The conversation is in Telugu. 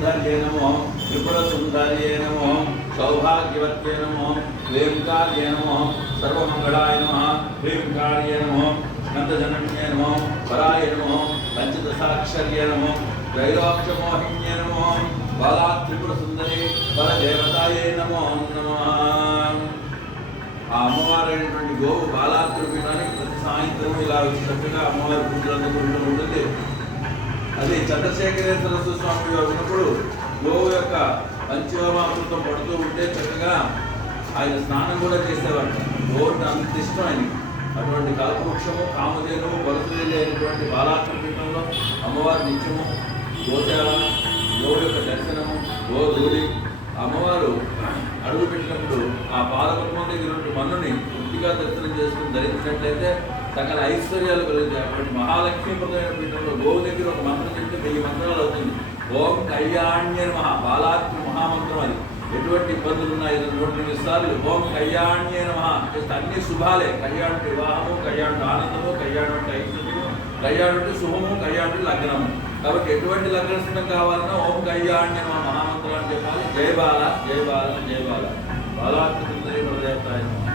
सुंदर्ये नमो त्रिपुर सुंदर्ये नमो सौभाग्यवत्ये नमो वेंकार्ये नमो सर्वमंगलाय नमः वेंकार्ये नमो नंदजनन्ये नमो पराय नमो पंचदशाक्षर्ये नमो त्रैलोक्यमोहिन्ये नमो बाला त्रिपुर सुंदरी परदेवताये नमो नमः। ఆ అమ్మవారైనటువంటి గోవు బాలాత్రిపీఠానికి ప్రతి సాయంత్రం ఇలా చక్కగా అమ్మవారి పూజలు అందుకుంటూ ఉంటుంది. అది చంద్రశేఖరేశ్వర స్వామి వచ్చినప్పుడు గోవు యొక్క పంచోమామృతం పడుతూ ఉంటే చక్కగా ఆయన స్నానం కూడా చేసేవాడు. గోవుని అంత ఇష్టం ఆయనకి. అటువంటి కల్పవృక్షము కామధేనువు వరసలు అయినటువంటి బాలాత్రిపీఠంలో అమ్మవారి నిత్యము గోసేవ, గోవు యొక్క దర్శనము, గోధూళి అమ్మవారు అడుగు పెట్టినప్పుడు ఆ పాదపద్మం దగ్గర మన్నుని పూర్తిగా దర్శనం చేసుకుని ధరించినట్లయితే సకల ఐశ్వర్యాలు కలుగుతాయి. అటువంటి మహాలక్ష్మీప్రదమైన పీఠంలో గోవు దగ్గర ఒక మంత్రం చెప్తే 1000 మంత్రాలు అవుతుంది. ఓం కళ్యాణ్య బాలాత్రి మహామంత్రం. అది ఎటువంటి ఇబ్బందులు ఉన్నాయి 2 సార్లు ఓం కళ్యాణ్య నమః చేస్తే అన్ని శుభాలే. కళ్యాణం అంటే వివాహము, కళ్యాణం అంటే ఆనందము, కళ్యాణం అంటే ఐశ్వర్యము, కళ్యాణం అంటే శుభము, కళ్యాణం అంటే లగ్నము. కాబట్టి ఎటువంటి లగ్నం కావాలన్నా ఓం కళ్యాణ్య నమః మహామంత్రాన్ని చెప్పాలి. జయ బాల జయ బాల జయ బాల బాలాత్రి సుందరి దేవతాయ నమః.